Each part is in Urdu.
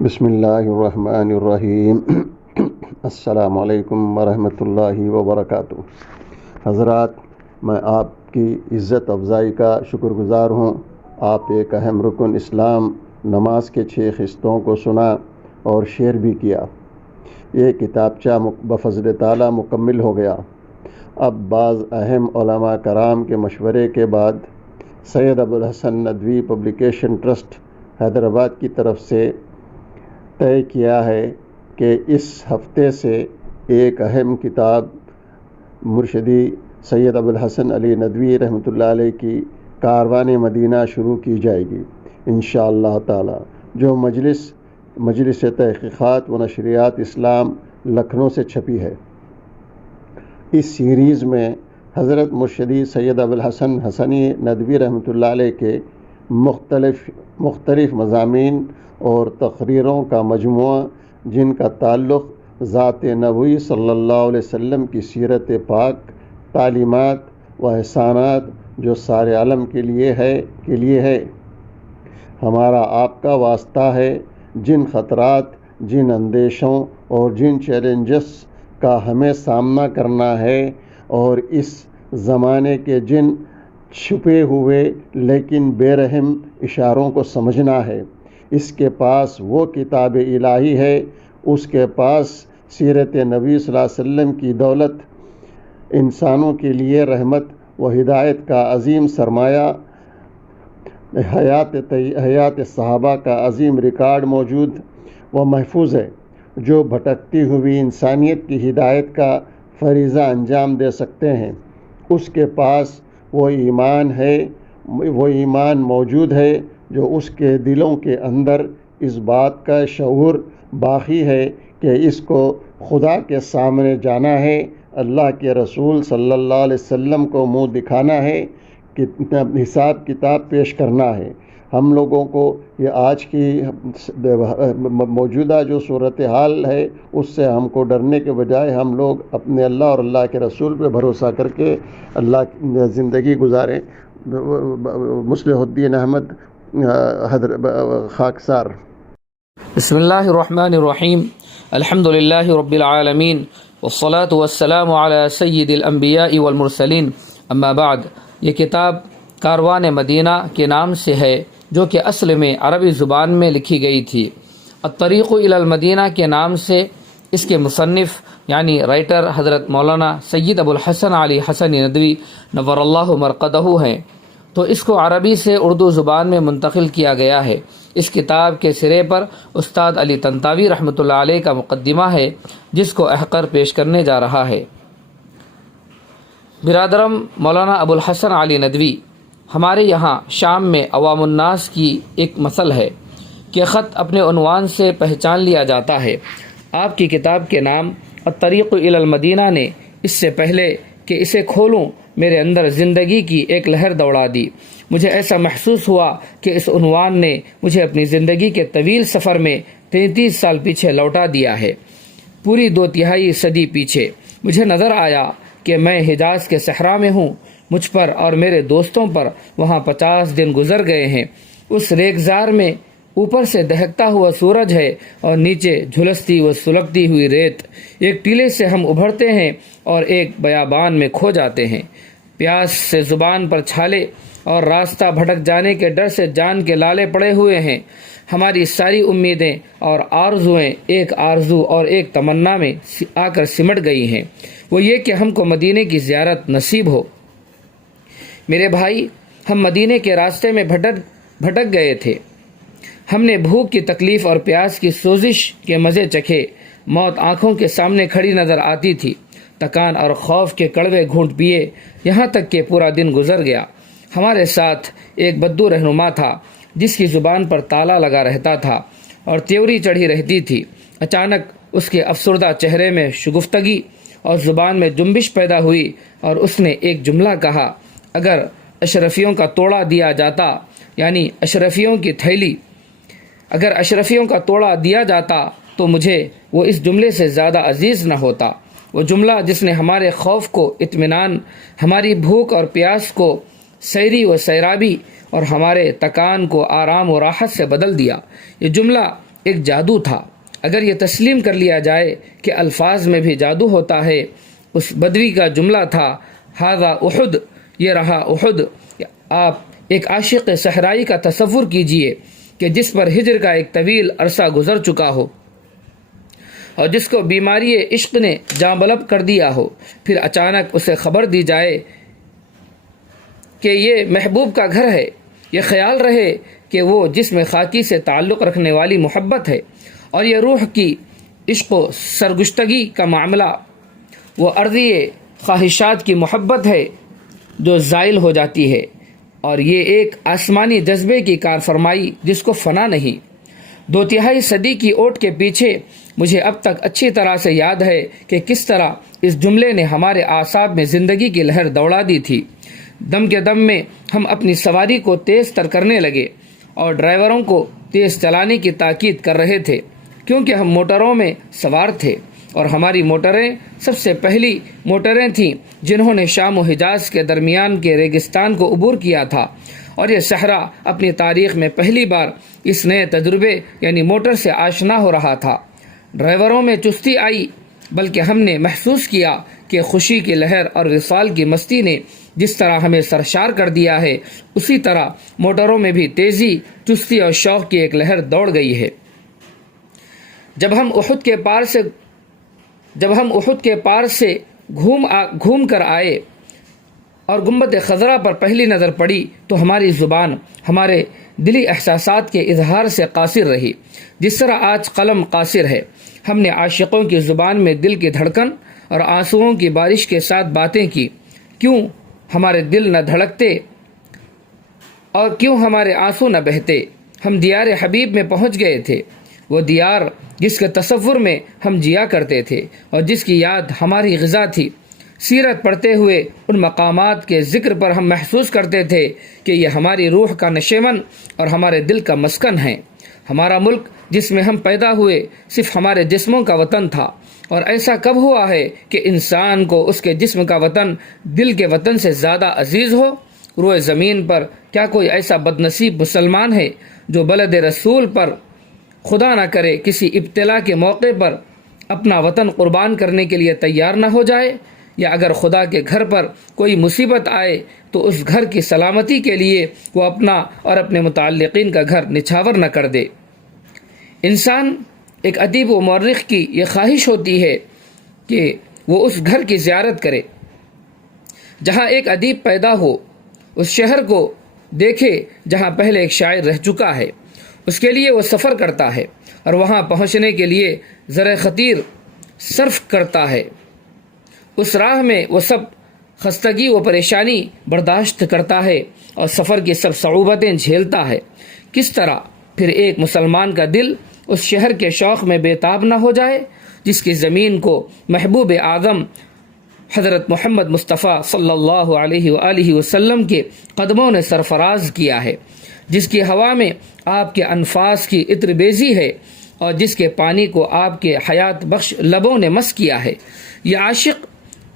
بسم اللہ الرحمن الرحیم۔ السلام علیکم ورحمۃ اللہ وبرکاتہ۔ حضرات، میں آپ کی عزت افزائی کا شکر گزار ہوں۔ آپ ایک اہم رکن اسلام نماز کے 6 حصوں کو سنا اور شیئر بھی کیا۔ یہ کتابچہ بفضل تعالیٰ مکمل ہو گیا۔ اب بعض اہم علماء کرام کے مشورے کے بعد سید ابوالحسن ندوی پبلیکیشن ٹرسٹ حیدرآباد کی طرف سے طے کیا ہے کہ اس ہفتے سے ایک اہم کتاب مرشدی سید ابوالحسن علی ندوی رحمۃ اللہ علیہ کی کاروان مدینہ شروع کی جائے گی انشاءاللہ تعالی، جو مجلس تحقیقات و نشریات اسلام لکھنؤ سے چھپی ہے۔ اس سیریز میں حضرت مرشدی سید ابوالحسن حسنی ندوی رحمۃ اللہ علیہ کے مختلف مضامین اور تقریروں کا مجموعہ، جن کا تعلق ذات نبوی صلی اللہ علیہ وسلم کی سیرت پاک، تعلیمات و احسانات جو سارے عالم کے لیے ہے۔ ہمارا آپ کا واسطہ ہے، جن خطرات، جن اندیشوں اور جن چیلنجز کا ہمیں سامنا کرنا ہے، اور اس زمانے کے جن چھپے ہوئے لیکن بے رحم اشاروں کو سمجھنا ہے۔ اس کے پاس وہ کتاب الہی ہے، اس کے پاس سیرت نبی صلی اللہ علیہ وسلم کی دولت، انسانوں کے لیے رحمت و ہدایت کا عظیم سرمایہ، حیات صحابہ کا عظیم ریکارڈ موجود و محفوظ ہے، جو بھٹکتی ہوئی انسانیت کی ہدایت کا فریضہ انجام دے سکتے ہیں۔ اس کے پاس وہ ایمان موجود ہے جو اس کے دلوں کے اندر اس بات کا شعور باقی ہے کہ اس کو خدا کے سامنے جانا ہے، اللہ کے رسول صلی اللہ علیہ وسلم کو منہ دکھانا ہے، حساب کتاب پیش کرنا ہے۔ ہم لوگوں کو یہ آج کی موجودہ جو صورتحال ہے، اس سے ہم کو ڈرنے کے بجائے ہم لوگ اپنے اللہ اور اللہ کے رسول پہ بھروسہ کر کے اللہ زندگی گزاریں۔ مصلح الدین احمد خاکسار۔ بسم اللہ الرحمن الرحیم۔ الحمد للہ رب العالمین، والصلاة والسلام علی سید الانبیاء والمرسلین، اما بعد۔ یہ کتاب کاروان مدینہ کے نام سے ہے، جو کہ اصل میں عربی زبان میں لکھی گئی تھی۔ الطریق الی المدینہ کے نام سے اس کے مصنف یعنی رائٹر حضرت مولانا سید ابوالحسن علی حسنی ندوی نور اللہ مرقدہ ہیں، تو اس کو عربی سے اردو زبان میں منتقل کیا گیا ہے۔ اس کتاب کے سرے پر استاد علی طنطاوی رحمۃ اللہ علیہ کا مقدمہ ہے، جس کو احقر پیش کرنے جا رہا ہے۔ برادرم، مولانا ابوالحسن علی ندوی ہمارے یہاں شام میں عوام الناس کی ایک مثل ہے کہ خط اپنے عنوان سے پہچان لیا جاتا ہے۔ آپ کی کتاب کے نام الطریق الی المدینہ نے اس سے پہلے کہ اسے کھولوں میرے اندر زندگی کی ایک لہر دوڑا دی۔ مجھے ایسا محسوس ہوا کہ اس عنوان نے مجھے اپنی زندگی کے طویل سفر میں 33 سال پیچھے لوٹا دیا ہے، پوری 2/3 صدی پیچھے۔ مجھے نظر آیا کہ میں حجاز کے صحرا میں ہوں، مجھ پر اور میرے دوستوں پر وہاں 50 دن گزر گئے ہیں۔ اس ریگزار میں اوپر سے دہکتا ہوا سورج ہے اور نیچے جھلستی و سلگتی ہوئی ریت۔ ایک ٹیلے سے ہم ابھرتے ہیں اور ایک بیابان میں کھو جاتے ہیں۔ پیاس سے زبان پر چھالے اور راستہ بھٹک جانے کے ڈر سے جان کے لالے پڑے ہوئے ہیں۔ ہماری ساری امیدیں اور آرزویں ایک آرزو اور ایک تمنا میں آ کر سمٹ گئی ہیں، وہ یہ کہ ہم کو مدینے کی زیارت نصیب ہو۔ میرے بھائی، ہم مدینے کے راستے میں بھٹک گئے تھے۔ ہم نے بھوک کی تکلیف اور پیاس کی سوزش کے مزے چکھے۔ موت آنکھوں کے سامنے کھڑی نظر آتی تھی۔ تکان اور خوف کے کڑوے گھونٹ پیے، یہاں تک کہ پورا دن گزر گیا۔ ہمارے ساتھ ایک بدو رہنما تھا، جس کی زبان پر تالا لگا رہتا تھا اور تیوری چڑھی رہتی تھی۔ اچانک اس کے افسردہ چہرے میں شگفتگی اور زبان میں جنبش پیدا ہوئی، اور اس نے ایک جملہ کہا، اگر اشرفیوں کا توڑا دیا جاتا، یعنی اشرفیوں کی تھیلی، اگر اشرفیوں کا توڑا دیا جاتا تو مجھے وہ اس جملے سے زیادہ عزیز نہ ہوتا۔ وہ جملہ جس نے ہمارے خوف کو اطمینان، ہماری بھوک اور پیاس کو سیری و سیرابی اور ہمارے تکان کو آرام و راحت سے بدل دیا۔ یہ جملہ ایک جادو تھا۔ اگر یہ تسلیم کر لیا جائے کہ الفاظ میں بھی جادو ہوتا ہے، اس بدوی کا جملہ تھا ھذا احد، یہ رہا احد۔ آپ ایک عاشق صحرائی کا تصور کیجئے کہ جس پر ہجر کا ایک طویل عرصہ گزر چکا ہو اور جس کو بیماری عشق نے جاں بلب کر دیا ہو، پھر اچانک اسے خبر دی جائے کہ یہ محبوب کا گھر ہے۔ یہ خیال رہے کہ وہ جسم خاکی سے تعلق رکھنے والی محبت ہے اور یہ روح کی عشق و سرگشتگی کا معاملہ وہ ارضی خواہشات کی محبت ہے جو زائل ہو جاتی ہے، اور یہ ایک آسمانی جذبے کی کار فرمائی جس کو فنا نہیں۔ 2 صدی کی اوٹ کے پیچھے مجھے اب تک اچھی طرح سے یاد ہے کہ کس طرح اس جملے نے ہمارے اعصاب میں زندگی کی لہر دوڑا دی تھی۔ دم کے دم میں ہم اپنی سواری کو تیز تر کرنے لگے اور ڈرائیوروں کو تیز چلانے کی تاکید کر رہے تھے، کیونکہ ہم موٹروں میں سوار تھے اور ہماری موٹریں سب سے پہلی موٹریں تھیں جنہوں نے شام و حجاز کے درمیان کے ریگستان کو عبور کیا تھا، اور یہ صحرا اپنی تاریخ میں پہلی بار اس نئے تجربے یعنی موٹر سے آشنا ہو رہا تھا۔ ڈرائیوروں میں چستی آئی، بلکہ ہم نے محسوس کیا کہ خوشی کی لہر اور وصال کی مستی نے جس طرح ہمیں سرشار کر دیا ہے، اسی طرح موٹروں میں بھی تیزی، چستی اور شوق کی ایک لہر دوڑ گئی ہے۔ جب ہم احد کے پار سے گھوم کر آئے اور گنبد خضرا پر پہلی نظر پڑی تو ہماری زبان ہمارے دلی احساسات کے اظہار سے قاصر رہی، جس طرح آج قلم قاصر ہے۔ ہم نے عاشقوں کی زبان میں دل کی دھڑکن اور آنسوؤں کی بارش کے ساتھ باتیں کی۔ کیوں ہمارے دل نہ دھڑکتے اور کیوں ہمارے آنسو نہ بہتے؟ ہم دیار حبیب میں پہنچ گئے تھے، وہ دیار جس کے تصور میں ہم جیا کرتے تھے اور جس کی یاد ہماری غذا تھی۔ سیرت پڑھتے ہوئے ان مقامات کے ذکر پر ہم محسوس کرتے تھے کہ یہ ہماری روح کا نشیمن اور ہمارے دل کا مسکن ہے۔ ہمارا ملک جس میں ہم پیدا ہوئے صرف ہمارے جسموں کا وطن تھا، اور ایسا کب ہوا ہے کہ انسان کو اس کے جسم کا وطن دل کے وطن سے زیادہ عزیز ہو؟ روئے زمین پر کیا کوئی ایسا بدنصیب مسلمان ہے جو بلد رسول پر خدا نہ کرے کسی ابتلا کے موقع پر اپنا وطن قربان کرنے کے لیے تیار نہ ہو جائے؟ یا اگر خدا کے گھر پر کوئی مصیبت آئے تو اس گھر کی سلامتی کے لیے وہ اپنا اور اپنے متعلقین کا گھر نچھاور نہ کر دے؟ انسان ایک ادیب و مورخ کی یہ خواہش ہوتی ہے کہ وہ اس گھر کی زیارت کرے جہاں ایک ادیب پیدا ہو، اس شہر کو دیکھے جہاں پہلے ایک شاعر رہ چکا ہے۔ اس کے لیے وہ سفر کرتا ہے اور وہاں پہنچنے کے لیے زر خطیر صرف کرتا ہے۔ اس راہ میں وہ سب خستگی و پریشانی برداشت کرتا ہے اور سفر کی سب صعوبتیں جھیلتا ہے۔ کس طرح پھر ایک مسلمان کا دل اس شہر کے شوق میں بےتاب نہ ہو جائے جس کی زمین کو محبوب اعظم حضرت محمد مصطفیٰ صلی اللہ علیہ وآلہ وسلم کے قدموں نے سرفراز کیا ہے، جس کی ہوا میں آپ کے انفاس کی عطر بیزی ہے اور جس کے پانی کو آپ کے حیات بخش لبوں نے مس کیا ہے۔ یہ عاشق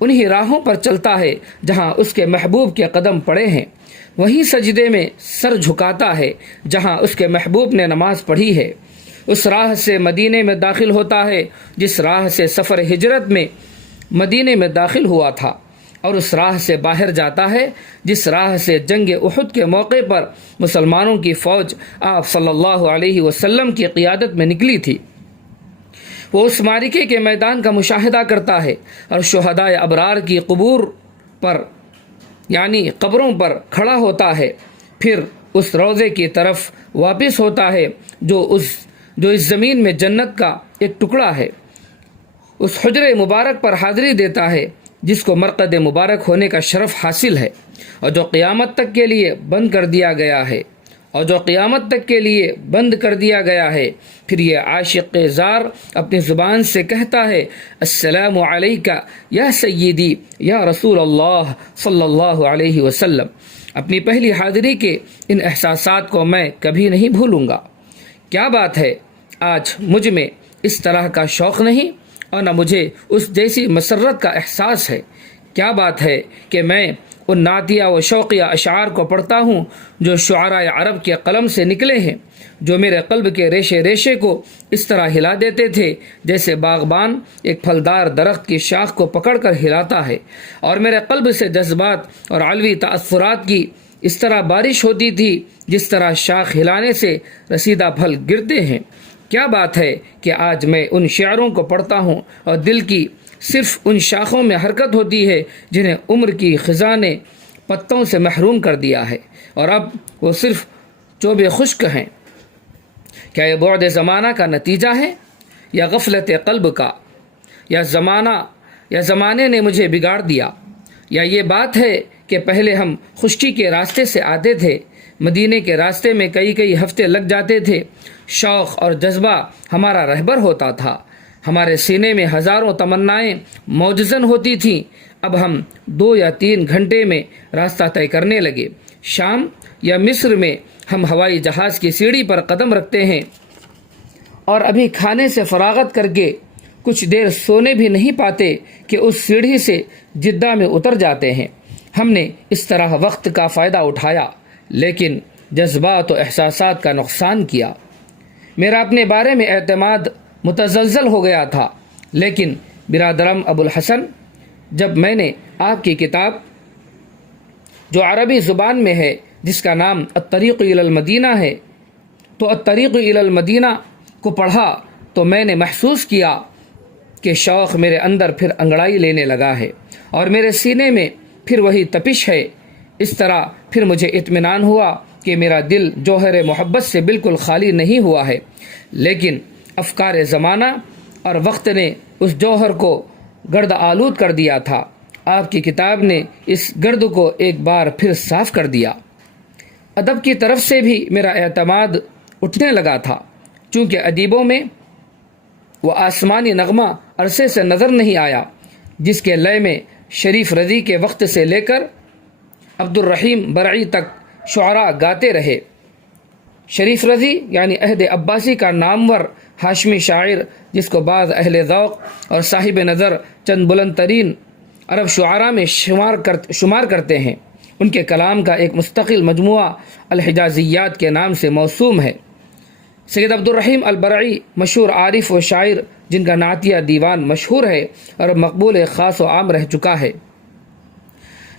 انہی راہوں پر چلتا ہے جہاں اس کے محبوب کے قدم پڑے ہیں، وہیں سجدے میں سر جھکاتا ہے جہاں اس کے محبوب نے نماز پڑھی ہے۔ اس راہ سے مدینے میں داخل ہوتا ہے جس راہ سے سفر ہجرت میں مدینے میں داخل ہوا تھا، اور اس راہ سے باہر جاتا ہے جس راہ سے جنگ احد کے موقع پر مسلمانوں کی فوج آپ صلی اللہ علیہ وسلم کی قیادت میں نکلی تھی۔ وہ اس معرکے کے میدان کا مشاہدہ کرتا ہے اور شہداء ابرار کی قبور پر یعنی قبروں پر کھڑا ہوتا ہے، پھر اس روضے کی طرف واپس ہوتا ہے جو اس زمین میں جنت کا ایک ٹکڑا ہے، اس حجر مبارک پر حاضری دیتا ہے جس کو مرقد مبارک ہونے کا شرف حاصل ہے اور جو قیامت تک کے لیے بند کر دیا گیا ہے پھر یہ عاشق زار اپنی زبان سے کہتا ہے السلام علیکہ یا سیدی یا رسول اللہ صلی اللہ علیہ وسلم۔ اپنی پہلی حاضری کے ان احساسات کو میں کبھی نہیں بھولوں گا۔ کیا بات ہے آج مجھ میں اس طرح کا شوق نہیں اور نہ مجھے اس جیسی مسرت کا احساس ہے۔ کیا بات ہے کہ میں ان نعتیہ و شوقیہ اشعار کو پڑھتا ہوں جو شعراء عرب کے قلم سے نکلے ہیں، جو میرے قلب کے ریشے ریشے کو اس طرح ہلا دیتے تھے جیسے باغبان ایک پھلدار درخت کی شاخ کو پکڑ کر ہلاتا ہے، اور میرے قلب سے جذبات اور علوی تأثرات کی اس طرح بارش ہوتی تھی جس طرح شاخ ہلانے سے رسیدہ پھل گرتے ہیں۔ کیا بات ہے کہ آج میں ان شعروں کو پڑھتا ہوں اور دل کی صرف ان شاخوں میں حرکت ہوتی ہے جنہیں عمر کی خزاں نے پتوں سے محروم کر دیا ہے، اور اب وہ صرف چوبے خشک ہیں۔ کیا یہ بعد زمانہ کا نتیجہ ہے یا غفلت قلب کا، یا زمانے نے مجھے بگاڑ دیا، یا یہ بات ہے کہ پہلے ہم خشکی کے راستے سے آتے تھے، مدینے کے راستے میں کئی ہفتے لگ جاتے تھے، شوق اور جذبہ ہمارا رہبر ہوتا تھا، ہمارے سینے میں ہزاروں تمنائیں موجزن ہوتی تھیں، اب ہم 2 یا 3 گھنٹے میں راستہ طے کرنے لگے۔ شام یا مصر میں ہم ہوائی جہاز کی سیڑھی پر قدم رکھتے ہیں اور ابھی کھانے سے فراغت کر کے کچھ دیر سونے بھی نہیں پاتے کہ اس سیڑھی سے جدہ میں اتر جاتے ہیں۔ ہم نے اس طرح وقت کا فائدہ اٹھایا لیکن جذبات و احساسات کا نقصان کیا۔ میرا اپنے بارے میں اعتماد متزلزل ہو گیا تھا، لیکن برادرم ابو الحسن، جب میں نے آپ کی کتاب جو عربی زبان میں ہے جس کا نام الطریق الی المدینہ ہے، تو الطریق الی المدینہ کو پڑھا تو میں نے محسوس کیا کہ شوق میرے اندر پھر انگڑائی لینے لگا ہے اور میرے سینے میں پھر وہی تپش ہے۔ اس طرح پھر مجھے اطمینان ہوا کہ میرا دل جوہر محبت سے بالکل خالی نہیں ہوا ہے، لیکن افکار زمانہ اور وقت نے اس جوہر کو گرد آلود کر دیا تھا۔ آپ کی کتاب نے اس گرد کو ایک بار پھر صاف کر دیا۔ ادب کی طرف سے بھی میرا اعتماد اٹھنے لگا تھا، چونکہ ادیبوں میں وہ آسمانی نغمہ عرصے سے نظر نہیں آیا جس کے لئے میں شریف رضی کے وقت سے لے کر عبد الرحیم برعی تک شعراء گاتے رہے۔ شریف رضی یعنی عہد عباسی کا نامور ہاشمی شاعر، جس کو بعض اہل ذوق اور صاحب نظر چند بلند ترین عرب شعراء میں شمار کرتے ہیں، ان کے کلام کا ایک مستقل مجموعہ الحجازیات کے نام سے موسوم ہے۔ سید عبد الرحیم البرعی مشہور عارف و شاعر جن کا نعتیہ دیوان مشہور ہے اور مقبول خاص و عام رہ چکا ہے۔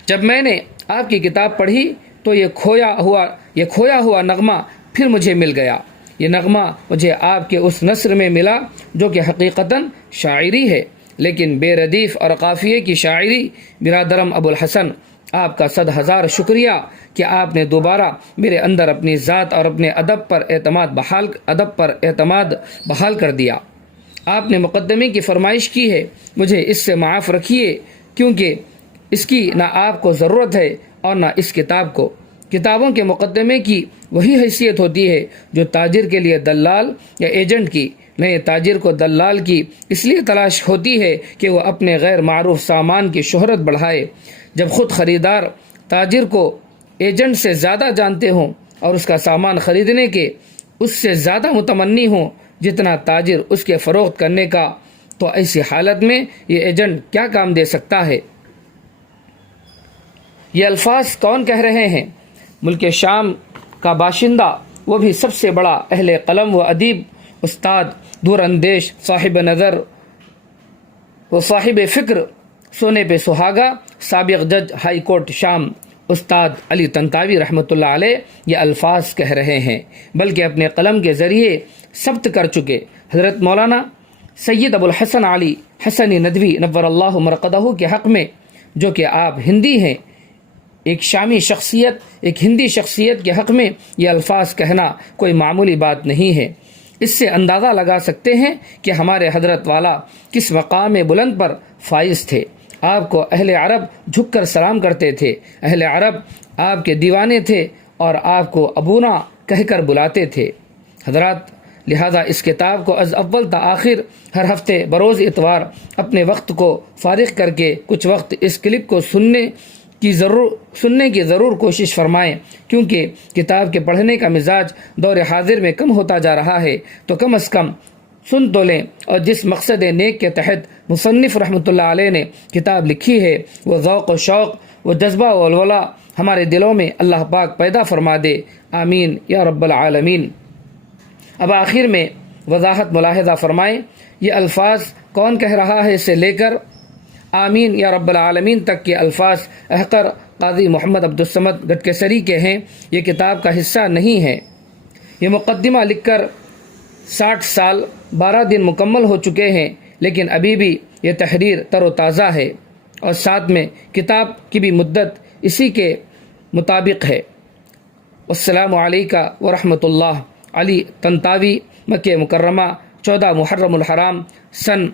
جب میں نے آپ کی کتاب پڑھی تو یہ کھویا ہوا نغمہ پھر مجھے مل گیا۔ یہ نغمہ مجھے آپ کے اس نثر میں ملا جو کہ حقیقتاً شاعری ہے، لیکن بے ردیف اور قافیے کی شاعری۔ برادرم ابو الحسن، آپ کا 100,000 شکریہ کہ آپ نے دوبارہ میرے اندر اپنی ذات اور اپنے ادب پر اعتماد بحال کر دیا۔ آپ نے مقدمے کی فرمائش کی ہے، مجھے اس سے معاف رکھیے کیونکہ اس کی نہ آپ کو ضرورت ہے اور نہ اس کتاب کو۔ کتابوں کے مقدمے کی وہی حیثیت ہوتی ہے جو تاجر کے لیے دلال یا ایجنٹ کی۔ نئے تاجر کو دلال کی اس لیے تلاش ہوتی ہے کہ وہ اپنے غیر معروف سامان کی شہرت بڑھائے، جب خود خریدار تاجر کو ایجنٹ سے زیادہ جانتے ہوں اور اس کا سامان خریدنے کے اس سے زیادہ متمنی ہوں جتنا تاجر اس کے فروخت کرنے کا، تو ایسی حالت میں یہ ایجنٹ کیا کام دے سکتا ہے؟ یہ الفاظ کون کہہ رہے ہیں؟ ملک شام کا باشندہ، وہ بھی سب سے بڑا اہل قلم و ادیب، استاد دور اندیش، صاحب نظر و صاحب فکر، سونے پہ سہاگا، سابق جج ہائی کورٹ شام استاد علی طنطاوی رحمۃ اللہ علیہ یہ الفاظ کہہ رہے ہیں، بلکہ اپنے قلم کے ذریعے ثبت کر چکے حضرت مولانا سید ابو الحسن علی حسنی ندوی نور اللہ مرقدہ کے حق میں، جو کہ آپ ہندی ہیں، ایک شامی شخصیت، ایک ہندی شخصیت کے حق میں یہ الفاظ کہنا کوئی معمولی بات نہیں ہے۔ اس سے اندازہ لگا سکتے ہیں کہ ہمارے حضرت والا کس مقام بلند پر فائز تھے۔ آپ کو اہل عرب جھک کر سلام کرتے تھے، اہل عرب آپ کے دیوانے تھے اور آپ کو ابونا کہہ کر بلاتے تھے۔ حضرات، لہذا اس کتاب کو از اول تا آخر ہر ہفتے بروز اتوار اپنے وقت کو فارغ کر کے کچھ وقت اس کلپ کو سننے کی ضرور کوشش فرمائیں، کیونکہ کتاب کے پڑھنے کا مزاج دور حاضر میں کم ہوتا جا رہا ہے، تو کم از کم سن تو لیں، اور جس مقصد نیک کے تحت مصنف رحمۃ اللہ علیہ نے کتاب لکھی ہے وہ ذوق و شوق وہ جذبہ و ولولہ ہمارے دلوں میں اللہ پاک پیدا فرما دے، آمین یا رب العالمین۔ اب آخر میں وضاحت ملاحظہ فرمائیں، یہ الفاظ کون کہہ رہا ہے سے لے کر آمین یا رب العالمین تک کے الفاظ احقر قاضی محمد عبدالصمد گٹکیسری کے ہیں، یہ کتاب کا حصہ نہیں ہے۔ یہ مقدمہ لکھ کر 60 سال 12 دن مکمل ہو چکے ہیں، لیکن ابھی بھی یہ تحریر تر و تازہ ہے، اور ساتھ میں کتاب کی بھی مدت اسی کے مطابق ہے۔ السلام علیکم ورحمۃ اللہ۔ علی طنطاوی، مکہ مکرمہ، 14 محرم الحرام، سن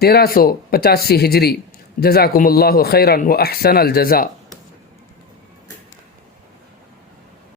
1385 ہجری۔ جزاکم اللہ خیرا و احسن الجزاء۔